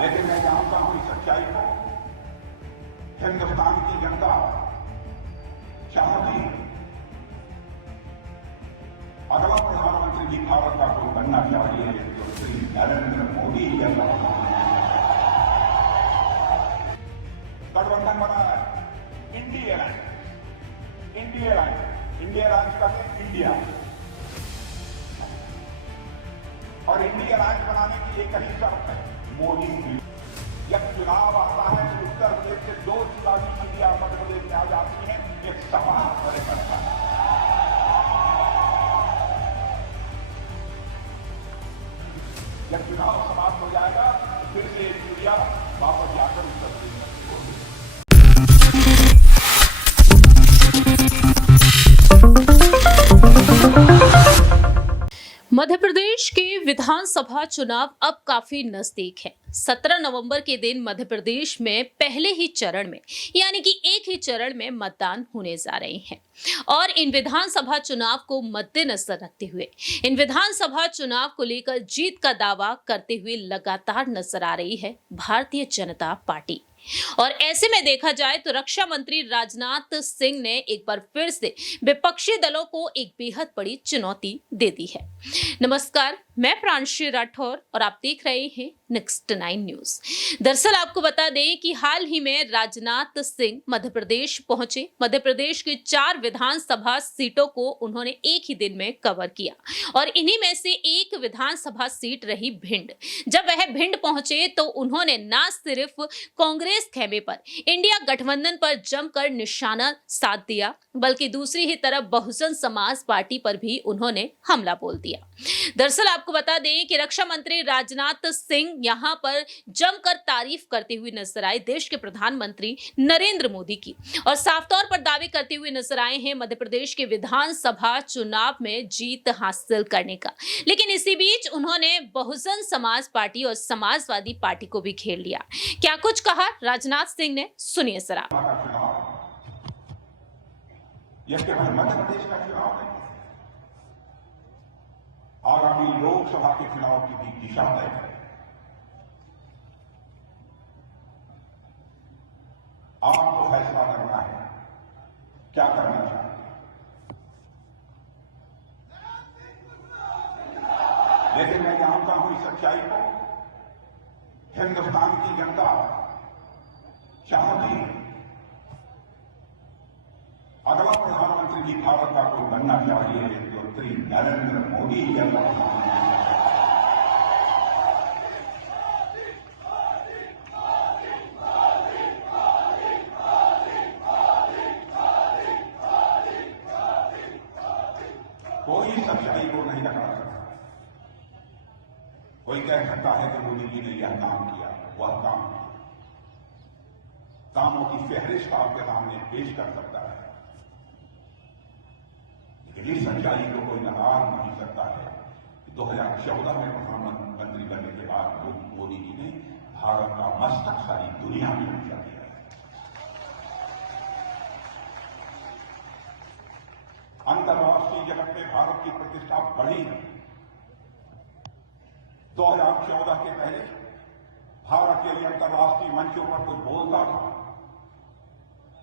लेकिन मैं जानता हूं इस सच्चाई को हिंदुस्तान की जनता चाहती है। अगला प्रधानमंत्री जी भारत का कोई बनना चाहिए तो श्री नरेंद्र मोदी जी ऐसा गठबंधन बना है। इंडिया अलायंस करके इंडिया और इंडिया अलायंस बनाने की एक ही शर्त है, मोदी जी। जब चुनाव आता है तो उत्तर प्रदेश से 2 चुनावी सीटें मध्य प्रदेश में आ जाती हैं, एक समान तरह करता है। जब चुनाव समाप्त हो जाएगा फिर से इंडिया वापस जाकर उत्तर प्रदेश में होगी। मध्य प्रदेश के विधानसभा चुनाव अब काफी नजदीक है। 17 नवंबर के दिन मध्य प्रदेश में पहले ही चरण में यानी कि एक ही चरण में मतदान होने जा रहे हैं और इन विधानसभा चुनाव को मद्देनजर रखते हुए इन विधानसभा चुनाव को लेकर जीत का दावा करते हुए लगातार नजर आ रही है भारतीय जनता पार्टी। और ऐसे में देखा जाए तो रक्षा मंत्री राजनाथ सिंह ने एक बार फिर से विपक्षी दलों को एक बेहद बड़ी चुनौती दे दी है। नमस्कार, मैं प्रांशी राठौर और आप देख रहे हैं नेक्स्ट 9 न्यूज। दरअसल आपको बता दें कि हाल ही में राजनाथ सिंह मध्य प्रदेश पहुंचे। मध्य प्रदेश की 4 विधानसभा सीटों को उन्होंने एक ही दिन में कवर किया और इन्हीं में से एक विधानसभा सीट रही भिंड। जब वह भिंड पहुंचे तो उन्होंने न सिर्फ कांग्रेस खेमे पर इंडिया गठबंधन पर जमकर निशाना साध दिया बल्कि दूसरी ही तरफ बहुजन समाज पार्टी पर भी उन्होंने हमला बोल दिया। दरअसल आपको बता दें कि रक्षा मंत्री राजनाथ सिंह यहां पर जमकर तारीफ करते हुए नजर आए देश के प्रधानमंत्री नरेंद्र मोदी की और साफ तौर पर दावे करते हुए नजर आए हैं मध्य प्रदेश के विधानसभा चुनाव में जीत हासिल करने का। लेकिन इसी बीच उन्होंने बहुजन समाज पार्टी और समाजवादी पार्टी को भी घेर लिया। क्या कुछ कहा राजनाथ सिंह ने, सुनिए जरा। यह केवल मध्य प्रदेश का चुनाव नहीं, आगामी लोकसभा के चुनाव की भी दिशा तय है। आपको फैसला करना है क्या करना चाहिए। लेकिन मैं जानता हूं इस सच्चाई को हिंदुस्तान की जनता चाहती है। अगला प्रधानमंत्री जी भारत का कोई बनना चाहिए तो श्री नरेंद्र मोदी जी ऐसा कोई सच्चाई को नहीं रखा सकता। कोई कह सकता है कि मोदी जी ने यह काम किया, वह काम किया। कामों की फहरिस्त आपके सामने पेश कर सकता है, लेकिन इस सच्चाई को कोई नकार नहीं सकता है कि 2014 में प्रधानमंत्री बनने के बाद मोदी जी ने भारत का मस्तक सारी दुनिया में ऊंचा किया है। अंतर्राष्ट्रीय जगत में भारत की प्रतिष्ठा बढ़ी है। 2014 के पहले भारत के लिए अंतर्राष्ट्रीय मंचों पर कोई बोलता था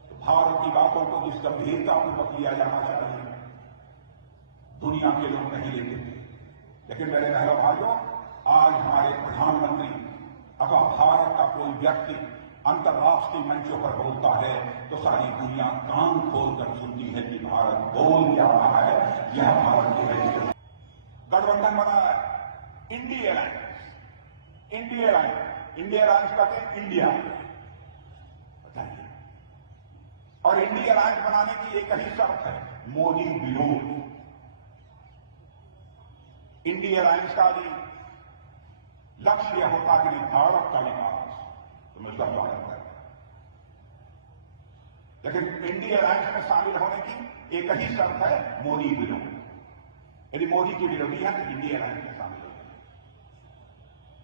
तो भारत की बातों को जिस गंभीरतापूर्वक लिया जाना चाहिए दुनिया के लोग नहीं लेते थे। लेकिन मेरे बहनों भाइयों, आज हमारे प्रधानमंत्री अथवा भारत का कोई व्यक्ति अंतर्राष्ट्रीय मंचों पर बोलता है तो सारी दुनिया कान खोलकर सुनती है कि भारत बोल क्या रहा है। यह भारत के गठबंधन बना है। इंडिया अलायंस करके इंडिया बताइए। और इंडिया अलायंस बनाने की एक ही शर्त है, मोदी विरोध। इंडिया अलायंस का भी लक्ष्य यह होता कि भारत का विकास, तो मैं उसका स्वागत करता हूं। लेकिन इंडिया अलायंस में शामिल होने की एक ही शर्त है, मोदी विरोध। यदि मोदी की विरोधी है तो इंडिया अलायंस में शामिल हो,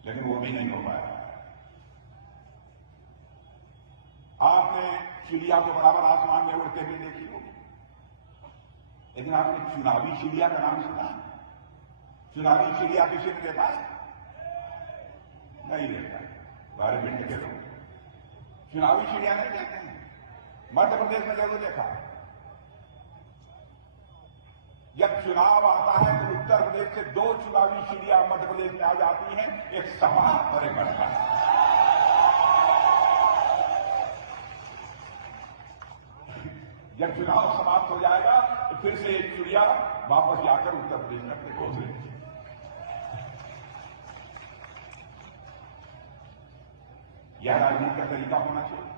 लेकिन वो भी नहीं हो पाया। आपने चिड़िया के बराबर आसमान में उड़ते हुए देखी होगी, लेकिन आपने चुनावी चिड़िया का नाम सुना? चुनावी चिड़िया किसी ने देखा है? नहीं देखा। बारे मिनट के लोग चुनावी चिड़िया नहीं देखते हैं। मध्य प्रदेश में जरूर देखा। जब चुनाव आता है तो उत्तर प्रदेश से 2 चुनावी चिड़िया मध्य प्रदेश में आ जाती हैं, एक सपा और एक बसपा। जब चुनाव समाप्त हो जाएगा तो फिर से एक चिड़िया वापस जाकर उत्तर प्रदेश में अपने घोंसले में। यह राजनीति का तरीका होना चाहिए।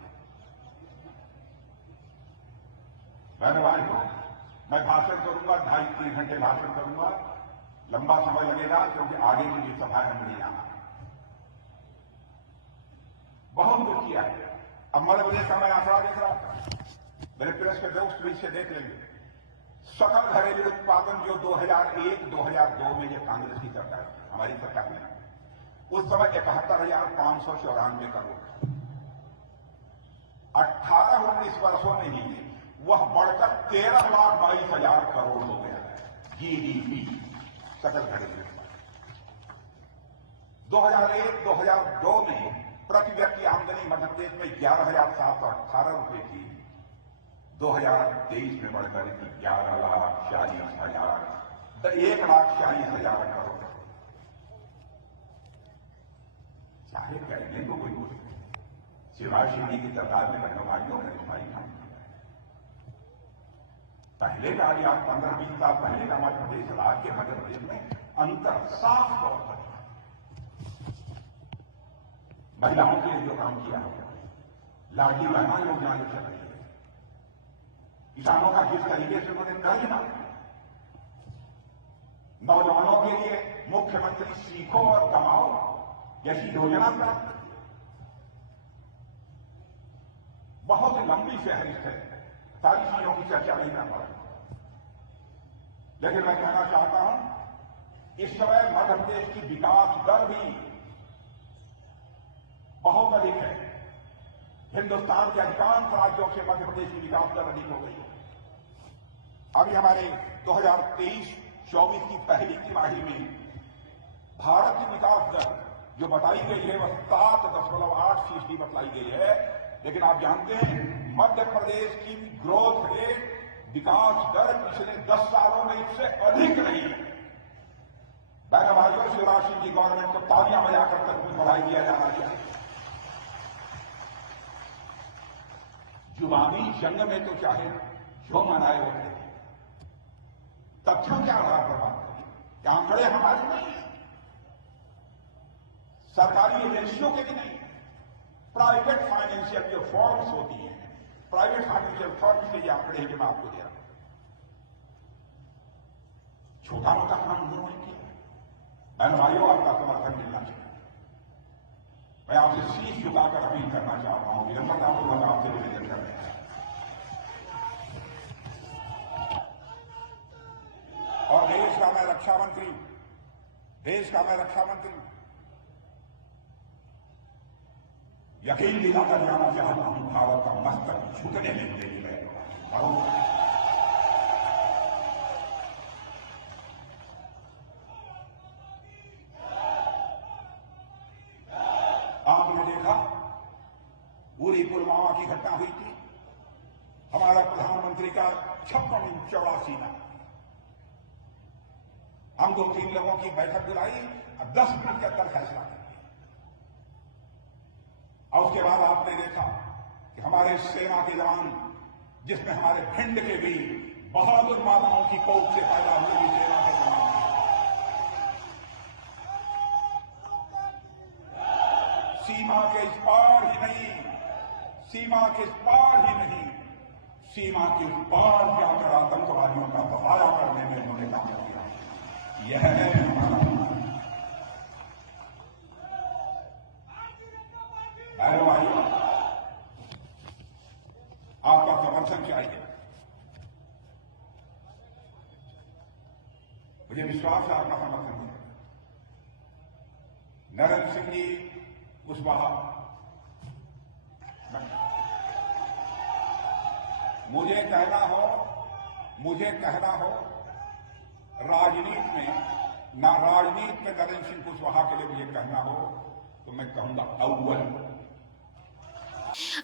धन्यवाद। मैं भाषण करूंगा, 2.5-3 घंटे भाषण करूंगा। लंबा समय लगेगा क्योंकि आगे की भी सभा में नहीं आना। बहुत दुख किया है। अब मध्य प्रदेश का मैं आंकड़ा देख रहा था, मेरे प्रेस के दोस्त भी इसे देख लेंगे। सकल घरेलू उत्पादन जो 2001-2002 में ये कांग्रेस की सरकार थी, हमारी सरकार में, उस समय 71,594 करोड़। 18-19 वर्षों में ही वह बढ़कर 13,22,000 करोड़ हो गया है। जीडीपी सकल घरेलू उत्पादन 2001-2002 में प्रति व्यक्ति आमदनी मध्य प्रदेश में 11,718 रुपए थी। 2023 में बढ़कर 11,40,000, 1,40,000 करोड़। चाहे कहने को कोई बोले, शिवराज सिंह जी की सरकार में बहनों ने भाई काम किया। पहले का या 15-20 साल पहले का मध्य प्रदेश राज्य के मध्य प्रदेश में अंतर साफ तौर पर महिलाओं के लिए जो काम किया है, लाडली बहना योजना जो चल रही है, किसानों का जिस तरीके से उन्होंने कर्ज मांगा, नौजवानों के लिए मुख्यमंत्री सीखो और कमाओ जैसी योजना प्राप्त की। बहुत लंबी फहरिस्त है, सारी चीजों की चर्चा नहीं कर पा रहा, लेकिन मैं कहना चाहता हूं इस समय मध्य प्रदेश की विकास दर भी बहुत अधिक है। हिंदुस्तान के अधिकांश राज्यों से मध्य प्रदेश की विकास दर अधिक हो गई है। अभी हमारे 2023-24 की पहली तिमाही में भारत की विकास दर जो बताई गई है वह 7.8% बतलाई गई है, लेकिन आप जानते हैं मध्य प्रदेश की ग्रोथ रेट, विकास दर पिछले 10 सालों में इससे अधिक रही है। बहनों भाइयों, शिवराज सिंह जी गवर्नमेंट को तालियां बजाकर तक भी बधाई दिया जाना चाहिए। जुबानी जंग में तो चाहे जो मनाए होते हैं, तथ्यों के आधार पर बात करें कि आंकड़े हमारे नहीं है, सरकारी एजेंसियों के भी नहीं, प्राइवेट फाइनेंशियल जो फर्म्स होती हैं, प्राइवेट फाइनेंशियल फर्म्स के ये आंकड़े हैं जो मैं आपको दे रहा हूं। छोटा मोटा काम उन्होंने किया। बहन भाइयों, आपका समर्थन मिलना चाहिए। मैं आपसे शीश झुकाकर अपील करना चाहता हूं, विनम्रतापूर्वक आपसे निवेदन कर रहे हैं। और देश का मैं रक्षा मंत्री यकीन दिलाकर जाना चाहता हूं, भारत का मस्तक झुकने नहीं देगी मैं। आपने देखा पूरी पुलवामा की घटना हुई थी, हमारा प्रधानमंत्री का 56 इंच चौड़ा सीना, हम 2-3 लोगों की बैठक बुलाई और 10 मिनट के अंदर फैसला किया। और उसके बाद आपने देखा कि हमारे सेना के जवान, जिसमें हमारे भिंड के भी बहादुर माताओं की कोख से पैदा हुए भी सेना के जवान, सीमा के इस पार ही नहीं, सीमा के उस पार जाकर आतंकवादियों का सफाया करने में उन्होंने काम किया। यह है हमारा भाइयों, आपका समर्थन चाहिए। मुझे विश्वास है आपका समर्थन है। नरेंद्र सिंह जी कुशवाहा, मुझे कहना हो राजनीति में नरेंद्र सिंह कुशवाहा के लिए मुझे कहना हो तो मैं कहूंगा अव्वल।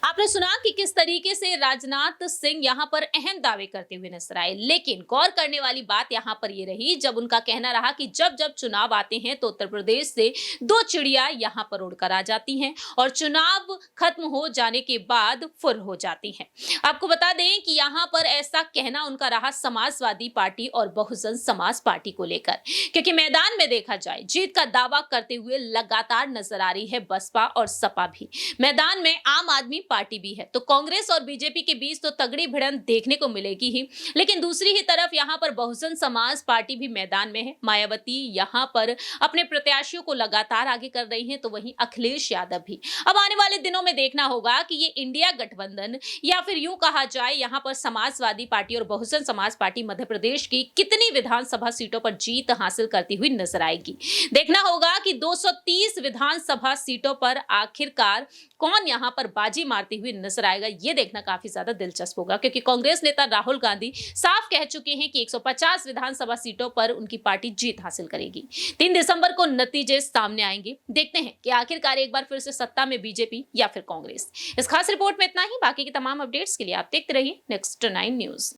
आपने सुना कि किस तरीके से राजनाथ सिंह यहां पर अहम दावे करते हुए नजर आए, लेकिन गौर करने वाली बात यहां पर यह रही जब उनका कहना रहा कि जब जब चुनाव आते हैं तो उत्तर प्रदेश से दो चिड़िया यहां पर उड़कर आ जाती हैं और चुनाव खत्म हो जाने के बाद फुर हो जाती हैं। आपको बता दें कि यहां पर ऐसा कहना उनका रहा समाजवादी पार्टी और बहुजन समाज पार्टी को लेकर, क्योंकि मैदान में देखा जाए जीत का दावा करते हुए लगातार नजर आ रही है बसपा और सपा भी। मैदान में आम आदमी पार्टी भी है, तो कांग्रेस और बीजेपी के बीच तो तगड़ी भिड़ंत देखने को मिलेगी ही, लेकिन दूसरी ही तरफ यहां पर बहुजन समाज पार्टी भी मैदान में है। मायावती यहां पर अपने प्रत्याशियों को लगातार आगे कर रही हैं, तो वहीं अखिलेश यादव भी। अब आने वाले दिनों में देखना होगा कि ये इंडिया गठबंधन या फिर यूं कहा जाए यहां पर समाजवादी पार्टी और बहुजन समाज पार्टी मध्य प्रदेश की कितनी विधानसभा सीटों पर जीत हासिल करती हुई नजर आएगी। देखना होगा कि 230 विधानसभा सीटों पर आखिरकार कौन यहां पर बाजी मारती हुई नजर आएगा, यह देखना काफी ज्यादा दिलचस्प होगा, क्योंकि कांग्रेस नेता राहुल गांधी साफ कह चुके हैं कि 150 विधानसभा सीटों पर उनकी पार्टी जीत हासिल करेगी। 3 दिसंबर को नतीजे सामने आएंगे। देखते हैं कि आखिरकार एक बार फिर से सत्ता में बीजेपी या फिर कांग्रेस। इस खास रिपोर्ट में इतना ही। बाकी की तमाम अपडेट्स के लिए आप देखते रहिए नेक्स्ट 9 न्यूज।